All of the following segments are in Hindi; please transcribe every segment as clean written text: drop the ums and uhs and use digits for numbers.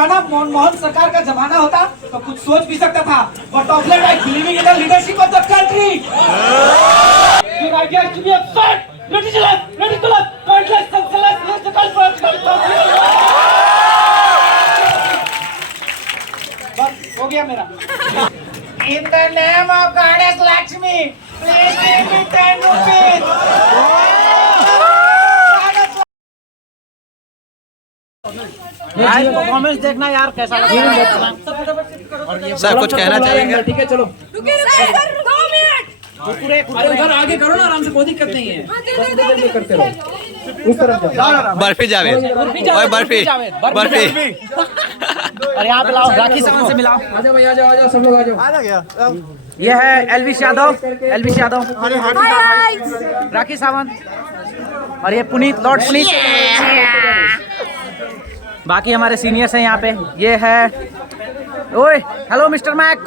मनमोहन सरकार का जमाना होता तो कुछ सोच भी सकता था, but of late I believing in the leadership of the country. Your idea is to be absurd, ridiculous, pointless, senseless, illogical. बस हो गया मेरा. In the name of Goddess Lakshmi, please give me 10 rupees. Performance देखना यार कैसा लगा। सर कुछ कहना चाहेंगे? ठीक है चलो सर 2 मिनट। अरे उधर आगे करो ना आराम से, कोई दिक्कत नहीं है। करते रहो उस तरफ जाओ। बर्फी जावेद, ओए बर्फी बर्फी। अरे यहाँ पे लाओ, राखी सावंत से मिलाओ। आ जाओ भाई, आ जाओ सब लोग आ जाओ। ये है एलविश यादव, राखी सावंत, और ये पुनीत, लॉर्ड पुनीत। बाकी हमारे सीनियर्स हैं यहाँ पे। ये है ओए hello mister Mac.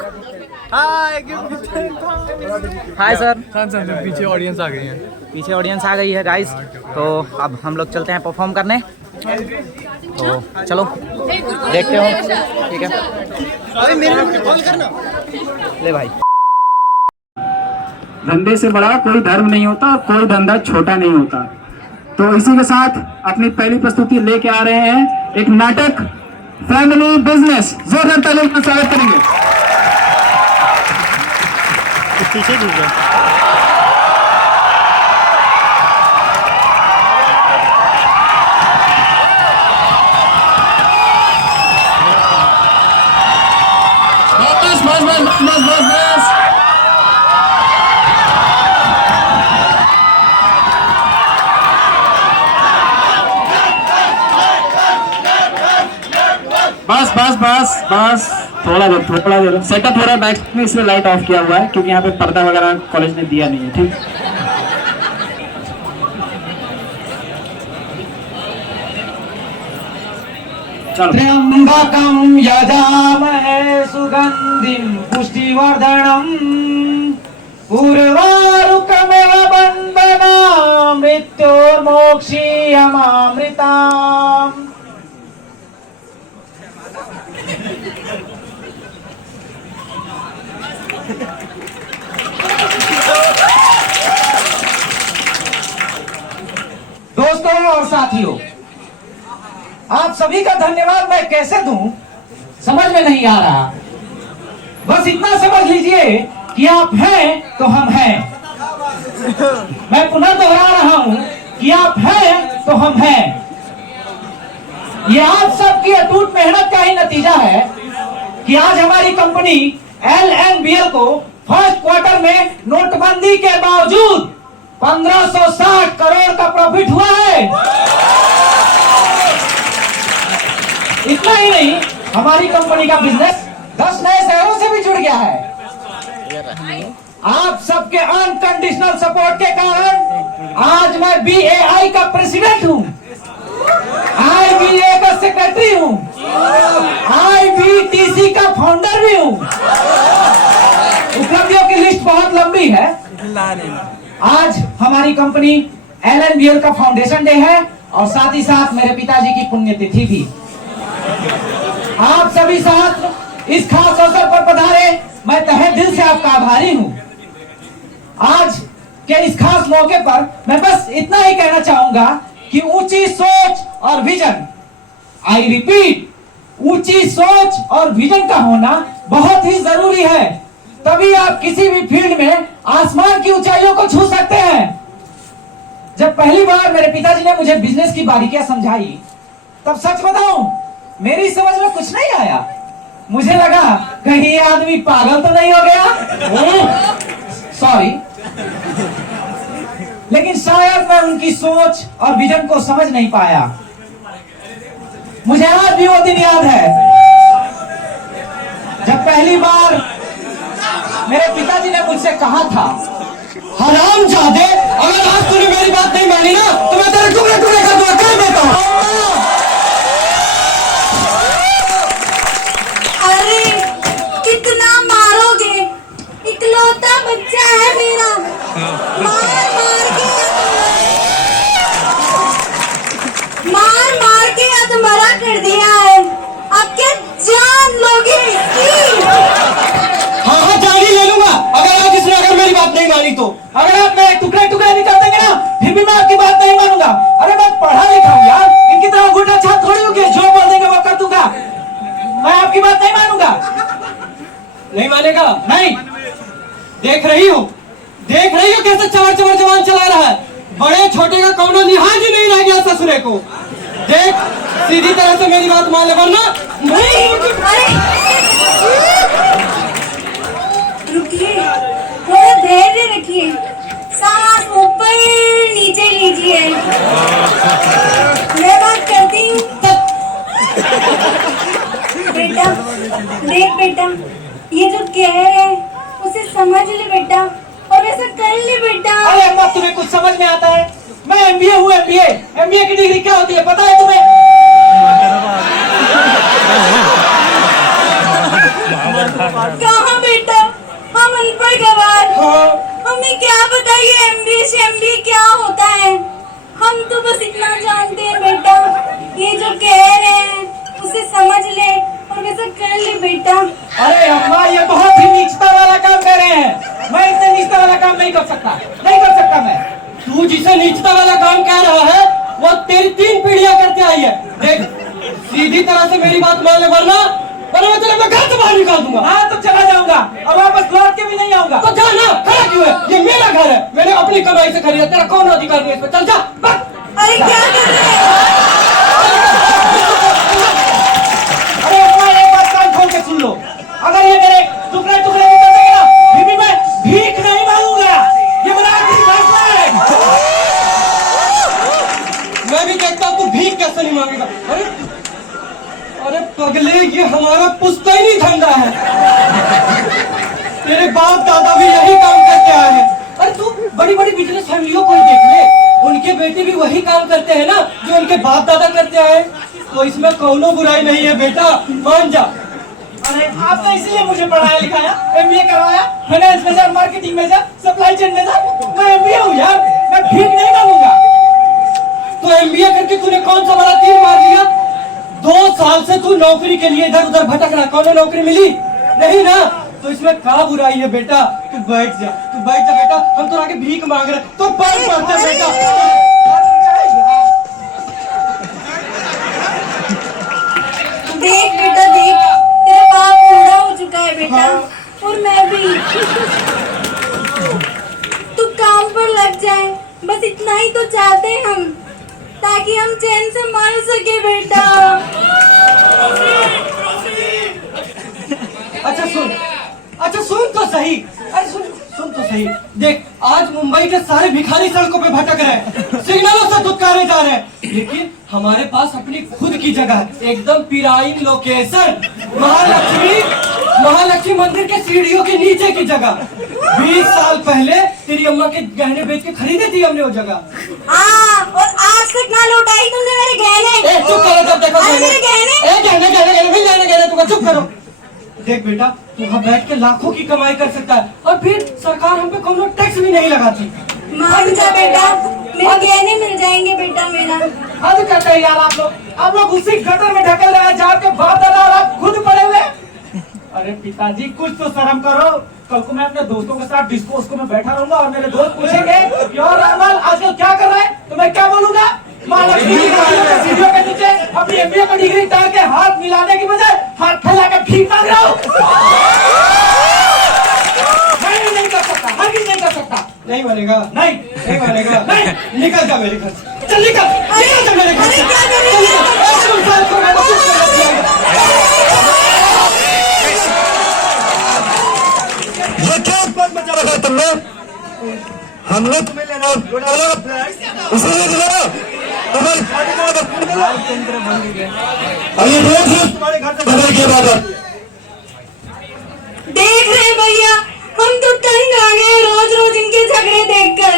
Hi sir. पीछे ऑडियंस आ गई है। पीछे ऑडियंस आ गई है गाइस। तो अब हम लोग चलते हैं परफॉर्म करने। तो चलो देखते हो। ठीक है ले भाई। धंधे से बड़ा कोई धर्म नहीं होता और कोई धंधा छोटा नहीं होता। तो इसी के साथ अपनी पहली प्रस्तुति लेके आ रहे हैं एक नाटक फैमिली बिजनेस। जोरदार तालियों का स्वागत करेंगे। बस थोड़ा देर सेटअप हो रहा है बैक में, इसलिए लाइट ऑफ किया हुआ है क्योंकि यहाँ पे पर्दा वगैरह कॉलेज ने दिया नहीं है। ठीक चलो। त्र्यंबकं यजामहे सुगंधिं पुष्टिवर्धनम् उर्वारुकमिव बन्धनान् मृत्योर्मोक्षीयमामृताम्। दोस्तों और साथियों, आप सभी का धन्यवाद मैं कैसे दूं समझ में नहीं आ रहा। बस इतना समझ लीजिए कि आप हैं तो हम हैं। मैं पुनः दोहरा रहा हूं कि आप हैं तो हम हैं। ये आप सबकी अटूट मेहनत का ही नतीजा है कि आज हमारी कंपनी LNBL को फर्स्ट क्वार्टर में नोटबंदी के बावजूद 1560 करोड़ का प्रॉफिट हुआ है। इतना ही नहीं, हमारी कंपनी का बिजनेस 10 नए शहरों से भी जुड़ गया है। आप सबके अनकंडीशनल सपोर्ट के कारण आज मैं BAI का प्रेसिडेंट हूं, IBA का सेक्रेटरी हूं, IBTC का फाउंडर भी हूं। उपलब्धियों की लिस्ट बहुत लंबी है। आज हमारी कंपनी LNBL का फाउंडेशन डे है और साथ ही साथ मेरे पिताजी की पुण्यतिथि भी। आप सभी साथ इस खास अवसर पर पधारे, मैं तहे दिल से आपका आभारी हूं। आज के इस खास मौके पर मैं बस इतना ही कहना चाहूंगा कि ऊंची सोच और विजन, आई रिपीट, ऊंची सोच और विजन का होना बहुत ही जरूरी है। तभी आप किसी भी फील्ड में आसमान की ऊंचाइयों को छू सकते हैं। जब पहली बार मेरे पिताजी ने मुझे बिजनेस की बारीकियां समझाई, तब सच बताऊं मेरी समझ में कुछ नहीं आया। मुझे लगा कहीं ये आदमी पागल तो नहीं हो गया। सॉरी, लेकिन शायद मैं उनकी सोच और विजन को समझ नहीं पाया। मुझे आज भी वो दिन याद है जब पहली बार मेरे पिताजी ने मुझसे कहा था, हरामजादे, अगर आज तूने मेरी बात नहीं मानी ना तो मैं तेरे टुकड़े टुकड़े कर दूंगा, कर देता हूं। अरे कितना मारोगे, इकलौता बच्चा है मेरा, मार मार के अधमरा कर दिया है। अब क्या नहीं मानेगा? नहीं। देख रही हो कैसे चवर चवर जवान चला रहा है। बड़े छोटे का कोनो लिहाज ही नहीं रह गया ससुरे को। देख सीधी तरह से मेरी बात मान ले वरना रुकिए, थोड़ा धैर्य रखिए, सांस ऊपर नीचे लीजिए, मैं बात करती हूँ। बेटा देख बेटा, ये जो कह रहे हैं उसे समझ ले बेटा, और ऐसा कर ले बेटा। अरे अम्मा तुम्हें कुछ समझ में आता है? मैं एमबीए हूँ। एमबीए की डिग्री क्या होती है पता है तुम्हें? कहाँ बेटा, हम अनपढ़ गवार, हमें क्या पता ये एमबीए से एमबीए क्या होता है। हम तो बस इतना जानते हैं बेटा, ये जो कह रहे हैं उसे समझ ले और वैसा कर ले बेटा। अरे अम्मा ये बहुत ही नीचता वाला काम कर रहे हैं। मैं इतने नीचता वाला काम नहीं कर सकता मैं। तू जिसे नीचता वाला काम कह रहा है वो तेरी 3 पीढ़ियां करते आई है। देख सीधी तरह से मेरी बात मान ले वरना मैं तेरे मैं घर से बाहर निकाल दूंगा। हाँ तो चला जाऊंगा और वापस लौट के भी नहीं आऊंगा। तो जा ना, खड़ा क्यों है? ये मेरा घर है, मैंने अपनी कमाई से खरीदा, तेरा कौन अधिकार नहीं है इसमें? चल जा बस। अरे क्या कर रहे हैं? अरे अम्मा एक बात कान खोल के सुन लो, अगर ये मेरे टुकड़े टुकड़े भी कर देंगे ना फिर भी मैं भीख नहीं मांगूंगा। ये मेरा आखिरी फैसला है। मैं भी देखता हूँ तू भीख कैसे नहीं मांगेगा। अरे पगले, ये हमारा पुश्तैनी धंधा है। तेरे बाप दादा भी यही काम करके आए हैं। अरे तू बड़ी बड़ी बिजनेस फैमिलियों को देख ले, उनके बेटे भी वही काम करते हैं ना जो उनके बाप दादा करते आए। तो इसमें कोनो बुराई नहीं है बेटा, मान जा। अरे आपने इसीलिए मुझे पढ़ाया लिखाया, एमबीए करवाया, finance major, marketing major, supply chain major. मैं एमबीए हूँ यार, मैं भीख नहीं मांगूंगा। तो एमबीए करके तूने कौन सा बड़ा तीर मार दिया? 2 साल से तू नौकरी के लिए इधर उधर भटक रहा, कौन नौकरी मिली नहीं ना? तो इसमें क्या बुराई है बेटा? तू बैठ जा बेटा, हम तो आगे भीख मांग रहे, तो बैठ पड़ते बेटा। देख बेटा देख, तेरा बाप बूढ़ा हो चुका है बेटा, और मैं भी। तू काम पर लग जाए, बस इतना ही तो चाहते हैं हम, ताकि हम चैन से मर सके बेटा। अच्छा सुन तो सही। अरे सुन तो सही। देख आज मुंबई के सारे भिखारी सड़कों पे भटक रहे हैं, सिग्नलों से धुतकारे जा रहे हैं, लेकिन हमारे पास अपनी खुद की जगह है, एकदम प्राइम लोकेशन, महालक्ष्मी मंदिर के सीढ़ियों के नीचे की जगह। 20 साल पहले तेरी अम्मा के गहने बेच के खरीदी थी हमने वो जगह। हाँ, और आज तक ना लौटाई तुमने मेरे गहने। चुप करो, जब देखो मेरे गहने गहने तुम चुप करो। देख बेटा, तू वहाँ बैठ के लाखों की कमाई कर सकता है, और फिर सरकार हम पे कोनो टैक्स भी नहीं लगाती। मान जा बेटा, मेरे गहने मिल जाएंगे बेटा मेरा। हद करते हैं यार आप लोग उसी गटर में ढकल रहे हैं जहाँ के बाप दादा और आप खुद पड़े हुए। अरे पिताजी कुछ तो शर्म करो। कल को मैं अपने दोस्तों के साथ डिस्को में बैठा रहूंगा और मेरे दोस्त पूछेंगे प्योर नॉर्मल आजकल क्या कर रहा है, तो मैं क्या बोलूंगा? महालक्ष्मी की सीढ़ियों के नीचे अपनी एमबीए की डिग्री टांग के हाथ मिलाने की बजाय हाथ फैला के भीख मांग रहा हूँ। मैं नहीं कर सकता, हरगिज़ नहीं कर सकता। नहीं मानेगा? नहीं मानेगा? नहीं। निकल जा मेरे घर से, चल निकल जा मेरे घर से। अरे क्या कर रही ये क्या उत्पाद मचा रखा तुमने? हम लोग तुम्हें लेना इसीलिए दिलाओ तुम्हारी तुम्हारे घर से बदल के बाद देख रहे भैया, हम तो तंग आ गए रोज रोज इनके झगड़े देखकर।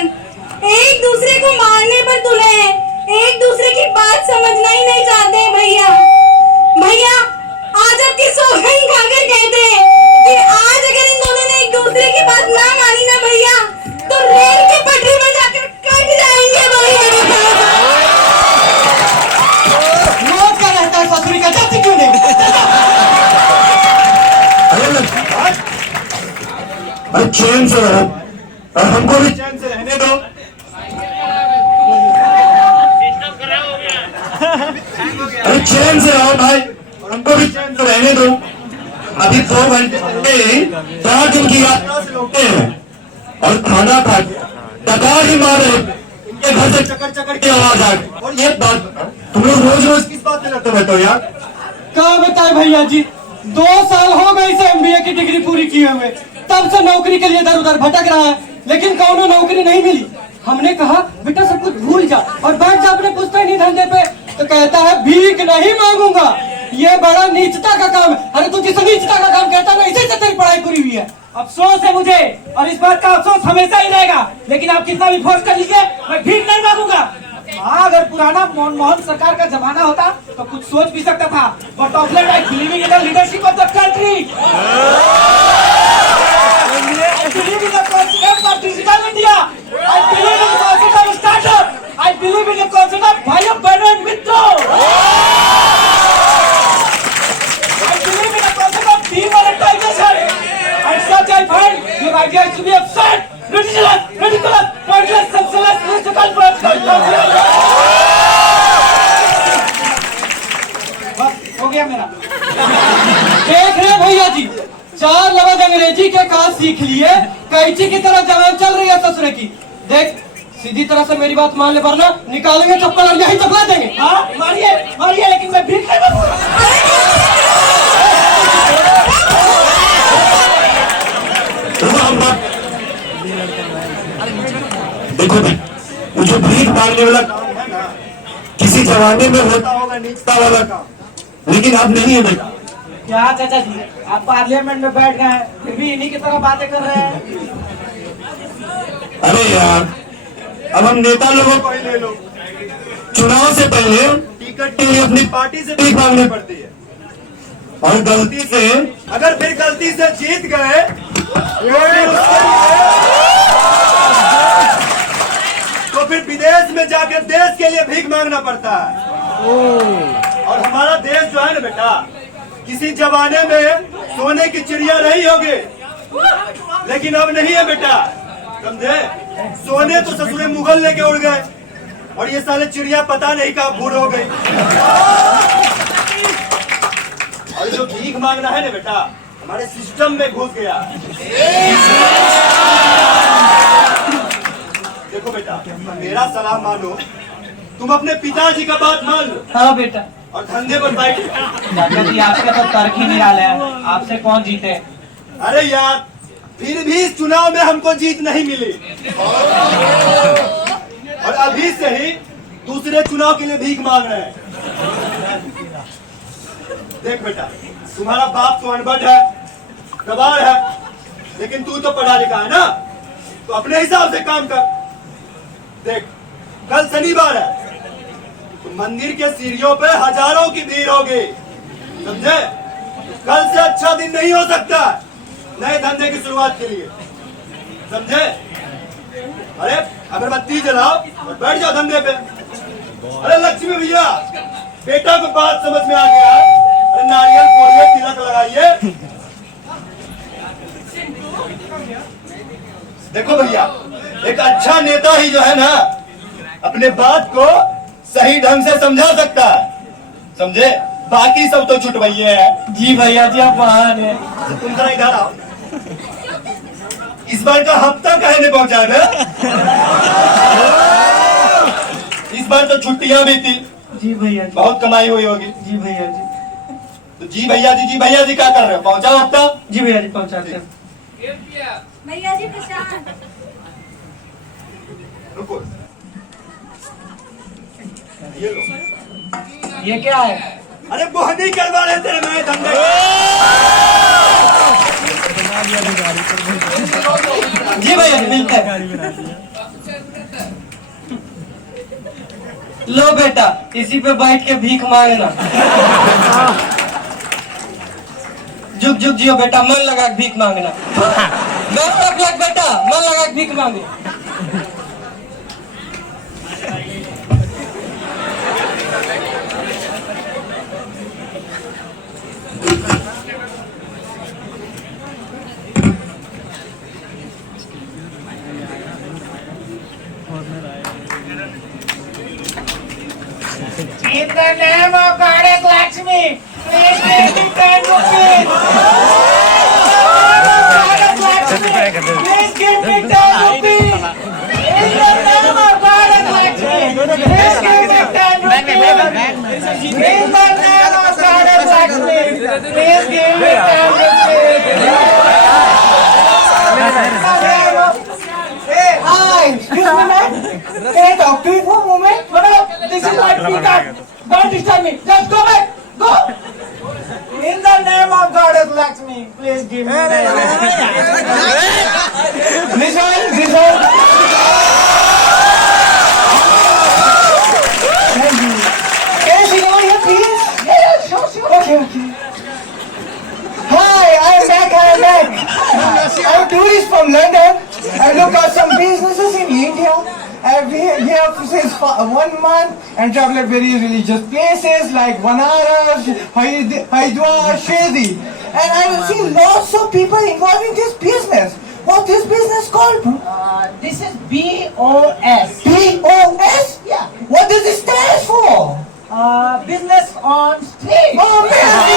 एक दूसरे को मारने पर तुले हैं, एक दूसरे की बात समझना ही नहीं चाहते हैं भैया आज आपकी सौगंध खाकर कहते हैं कि आज अगर इन दोनों ने एक दूसरे की बात ना मानी ना भैया, तो रेल की पटरी पर जाकर कट जाएंगे भैया। रोज का रहता है ससुरी का, जाती क्यों नहीं? अरे चैन से रहो और हमको भी चैन से रहने दो। अरे चैन से रहो भाई और हमको भी चैन से रहने दो। अभी 2 घंटे पहले 4 दिन की यात्रा से लौटे हैं और खाना खा के टकार ही मारे, इनके घर से चकर चकर की आवाज आ गई। और ये बात तुम लोग रोज रोज किस बात पे लड़ते रहते हो यार? क्या बताए भैया जी, 2 साल हो गए इसे MBA की डिग्री पूरी किए हुए, तब से नौकरी के लिए इधर उधर भटक रहा है, लेकिन कौनो नौकरी नहीं मिली। हमने कहा बेटा सब कुछ भूल जा और बैठ जा अपने पुश्तैनी धंधे पे, तो कहता है भीख नहीं मांगूंगा, ये बड़ा नीचता का काम है। अरे तू जिस नीचता का काम कहता है ना, इसी से तेरी पढ़ाई पूरी हुई है। अफसोस है मुझे और इस बात का अफसोस हमेशा ही रहेगा, लेकिन आप कितना भी फोर्स कर लीजिए मैं भीख नहीं मांगूंगा। हाँ, अगर पुराना मनमोहन सरकार का जमाना होता तो कुछ सोच भी सकता था, but of late I believe in the leadership of the country, I believe in the concept of digital India, I believe in the concept of startup, I believe in the concept of भाइयों बहनों एंड मित्रों, I believe in the concept of demonetisation, and such I find your ideas to be absurd, ridiculous, pointless, senseless, mystical, political. बस हो गया मेरा। देख रहे भैया जी, 4 लफ्ज अंग्रेजी के कहा सीख लिए, कैची की तरह जवान चल रही है ससुरे की। देख सीधी तरह से मेरी बात मान ले, वरना निकालेंगे चप्पल और यही चपला देंगे। हाँ मारिए मारिए, लेकिन मैं भीख नहीं मांगूंगा। देखो भाई, वो जो भीख मांगने वाला काम है ना, किसी जमाने में होता होगा नीचता वाला काम, लेकिन अब नहीं है बेटा। क्या चाचा जी, आप पार्लियामेंट में बैठ गए हैं, फिर भी इन्हीं की तरह बातें कर रहे हैं। अरे यार, अब हम नेता लोगों को ही ले लो, चुनाव से पहले टिकट के लिए अपनी पार्टी से भीख मांगनी पड़ती है, और गलती से अगर फिर गलती से जीत गए तो फिर विदेश में जाकर देश के लिए भीख मांगना पड़ता है। और हमारा देश जो है ना बेटा, किसी जमाने में सोने की चिड़िया नहीं होगी, लेकिन अब नहीं है बेटा, समझे? सोने तो ससुरे मुगल लेके उड़ गए और ये साले चिड़िया पता नहीं कहाँ भूल हो गई। और जो भीख मांगना है ना बेटा, हमारे सिस्टम में घुस गया। देखो बेटा, मेरा सलाह मानो, तुम अपने पिताजी का बात मान लो। हाँ बेटा। और धंधे पर बैठ। चाचा जी आपके तो तर्क ही निराले हैं, आपसे कौन जीते? अरे यार, फिर भी इस चुनाव में हमको जीत नहीं मिली, और अभी से ही दूसरे चुनाव के लिए भीख मांग रहे हैं। देख बेटा, तुम्हारा बाप तो अनपढ़ है, गवार है, लेकिन तू तो पढ़ा लिखा है ना, तो अपने हिसाब से काम कर। देख, कल शनिवार है, तो मंदिर के सीढ़ियों पे हजारों की भीड़ होगी, समझे? कल से अच्छा दिन नहीं हो सकता नए धंधे की शुरुआत के लिए, समझे? अरे अगरबत्ती जलाओ और बैठ जाओ धंधे पे। अरे लक्ष्मी भैया, बेटा को बात समझ में आ गया, अरे नारियल फोड़िए, तिलक लगाइए। देखो भैया, एक अच्छा नेता ही जो है ना, अपने बात को सही ढंग से समझा सकता है, समझे? बाकी सब तो छुटवैये हैं। जी भैया जी, आप महान हैं। तुम जरा इधर आओ, इस बार का हफ्ता काहे नहीं पहुंचा ना? इस बार तो छुट्टियां भी थी। जी भैया जी। बहुत कमाई हुई होगी। जी भैया जी। तो जी भैया जी क्या कर रहे हो? पहुंचाओ हफ्ता। जी भैया जी, पहुंचाते हैं। भैया जी प्रशांत, रुको, ये लो। ये क्या है? अरे बोहनी करवा रहे तेरे नए धंधे। जी भैया जी, मिलते हैं। लो बेटा, इसी पे बैठ के भीख मांगना। जुग जुग जियो बेटा, मन लगा के भीख मांगना। बेस्ट ऑफ लक बेटा, मन लगा के भीख मांगो। In the name of Goddess Lakshmi, please take me 10 rupees. name of Goddess Lakshmi, please give me Listen. Thank you. Can I sit over here, please? Yeah, sure. Okay. Hi, I'm back. I'm a tourist from London. I look at some businesses in India. I've been here since 1 month and traveled at very religious places like Banaras, Haridwar, Shirdi. And I've seen lots of people involved in this business. What is business called? This is BOS. BOS? Yeah. What does it stand for? Business on street. Oh man!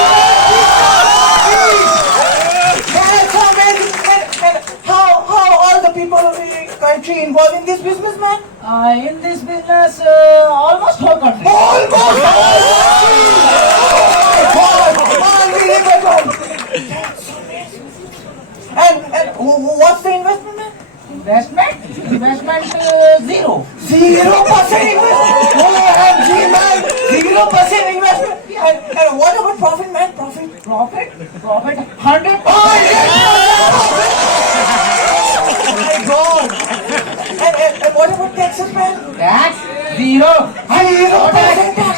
That's amazing! And how are the people of the country involved in this business, man? In this business, almost whole country. Almost all unbelievable! And what's the investment, man? Investment 0. 0% investment? OMG, man! 0% investment! And what about profit, man? Profit? 100. Oh, yes! Oh my God! And what about taxes, man? Tax 0. 0% tax!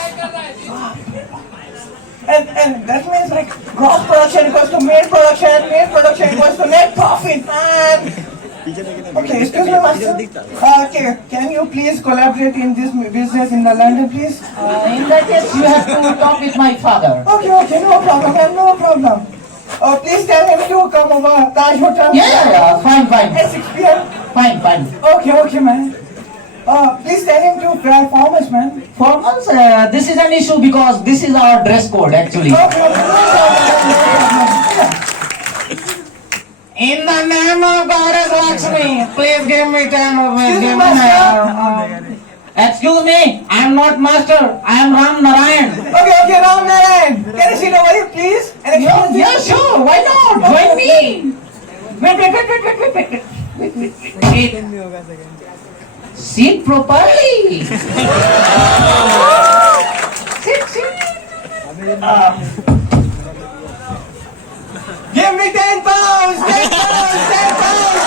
And that means like gross production equals to main production equals to net profit, man! Okay, excuse me, master. Okay, can you please collaborate in this business in the London, please? In that case, you have to talk with my father. Okay, no problem, man, no problem. Please tell him to come over Taj Hotel. Yeah, fine. At 6 p.m. Fine. Okay, man. Please tell him to wear formals, man. Formals, this is an issue because this is our dress code actually. Okay, no problem. In the name of Goddess Lakshmi, please give me 10 rupees. Excuse me, master. Excuse me, I am not master. I am Ram Narayan. Okay, Ram Narayan. Can I sit over here, please? And Yeah, sure. Why not? Join me. Wait. Sit properly. Sit. Give me 10 pounds! 10 pounds!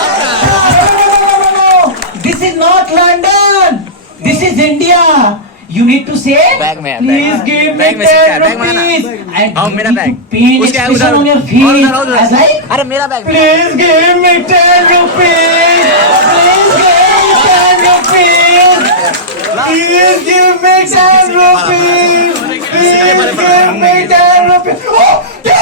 No. This is not London. This is India. You need to say, please give me 10 rupees. And you need to paint expression on your face. As like, please give me 10 rupees. Please give me 10 rupees. Please give me 10 rupees. Oh, 10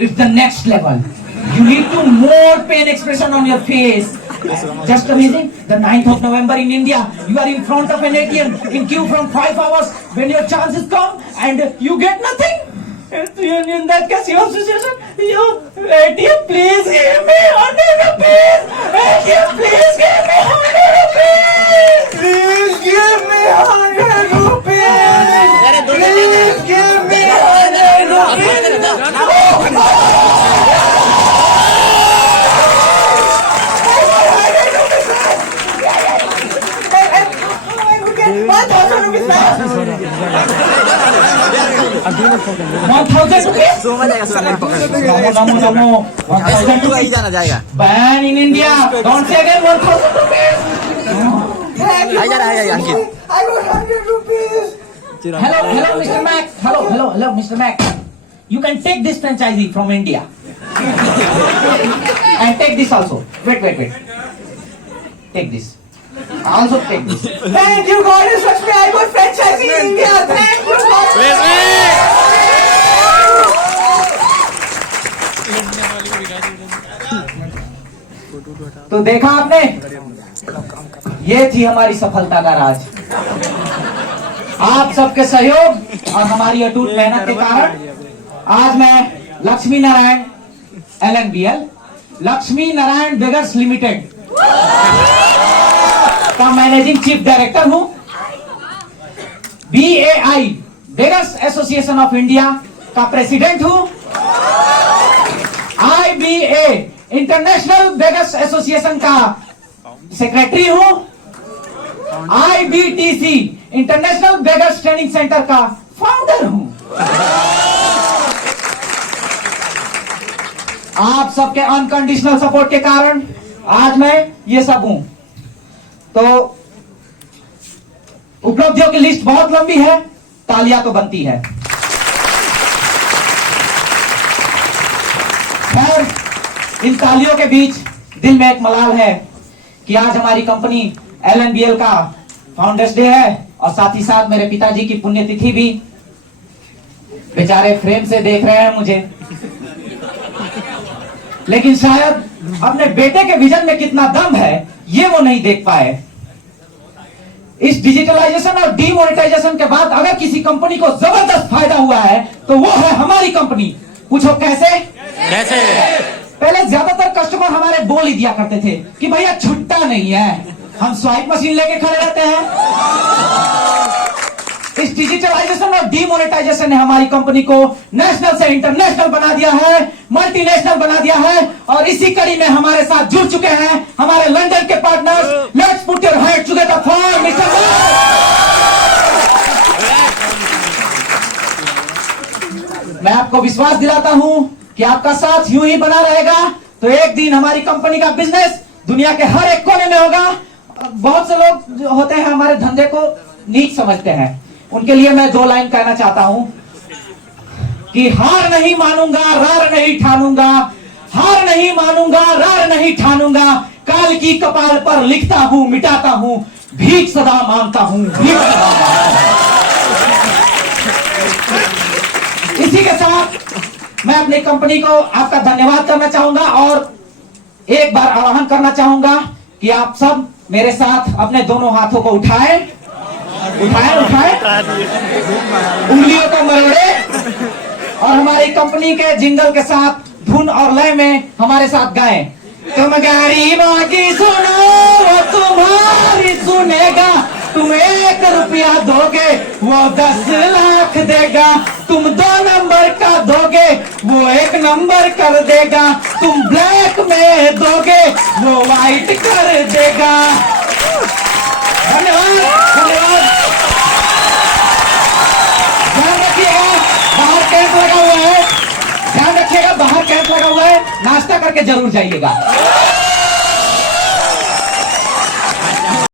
It's the next level. You need to more pain expression on your face. Just amazing. The 9th of November in India, you are in front of an ATM in queue from 5 hours. When your chances come and you get nothing. In that case, your situation, you ATM, please give me 100 rupees. ATM, please give me 100 rupees. Please give me 100 rupees. Please give me 100 rupees. Ban in India. Don't say again 1,000 rupees. I got 100 rupees. Hello, Mr. Mac. Hello, Mr. Mac. You can take this franchisee from India. And take this also. Wait. Take this. Also take this. Thank you, Goddess Lakshmi. I got franchise in India. Thank you, Goddess. तो देखा आपने, ये थी हमारी सफलता का राज। आप सबके सहयोग और हमारी अटूट मेहनत के कारण आज मैं Lakshmi Narayan LNBL, Lakshmi Narayan beggars limited का मैनेजिंग चीफ डायरेक्टर हूं। BAI beggars association of India का प्रेसिडेंट हूं। IBA इंटरनेशनल बेगर्स एसोसिएशन का सेक्रेटरी हूं। IBTC international beggars training centre का फाउंडर हूं। आप सबके अनकंडीशनल सपोर्ट के कारण आज मैं ये सब हूं। तो उपलब्धियों की लिस्ट बहुत लंबी है, तालियां तो बनती है। खैर, इन तालियों के बीच दिल में एक मलाल है कि आज हमारी कंपनी LNBL का फाउंडर्स डे है और साथ ही साथ मेरे पिताजी की पुण्यतिथि भी। बेचारे फ्रेम से देख रहे हैं मुझे, लेकिन शायद अपने बेटे के विजन में कितना दम है ये वो नहीं देख पाए। इस डिजिटलाइजेशन और डीमोनेटाइजेशन के बाद अगर किसी कंपनी को जबरदस्त फायदा हुआ है तो वो है हमारी कंपनी। पूछो कैसे? पहले ज्यादातर कस्टमर हमारे बोल ही दिया करते थे कि भैया छुट्टा नहीं है, हम स्वाइप मशीन लेके खड़े रहते हैं। इस डिजिटलाइजेशन और डीमोनेटाइजेशन ने हमारी कंपनी को नेशनल से इंटरनेशनल बना दिया है, मल्टीनेशनल बना दिया है। और इसी कड़ी में हमारे साथ जुड़ चुके हैं हमारे लंदन के partners. Let's put your hands together for mister. मैं आपको विश्वास दिलाता हूं कि आपका साथ यूं ही बना रहेगा तो एक दिन हमारी कंपनी का बिजनेस दुनिया के हर एक कोने में होगा। बहुत से लोग जो होते हैं हमारे धंधे को नीच समझते हैं, उनके लिए मैं 2 लाइन कहना चाहता हूं कि हार नहीं मानूंगा, रार नहीं ठानूंगा, हार नहीं मानूंगा, रार नहीं ठानूंगा। काल की कपाल पर लिखता हूं, मिटाता हूं, भीख सदा मांगता हूं, भीख सदा मांगता हूं। इसी के साथ मैं अपनी कंपनी को आपका धन्यवाद करना चाहूंगा और एक बार आह्वान करना चाहूंगा कि आप सब मेरे साथ अपने दोनों हाथों को उठाएं, उठाएं, उठाएं, उंगलियों को मरोड़े और हमारी कंपनी के जिंगल के साथ धुन और लय में हमारे साथ गाएं। तुम गरीबों की सुनो वो तुम्हारी सुनेगा, तुम 1 रुपया दोगे वो 10 लाख देगा, तुम 2 नंबर का दोगे वो 1 नंबर कर देगा, तुम ब्लैक में दोगे वो व्हाइट कर देगा। धन्यवाद, धन्यवाद। ध्यान रखिएगा बाहर कैंप लगा हुआ है, ध्यान रखिएगा बाहर कैंप लगा हुआ है, नाश्ता करके जरूर जाइएगा।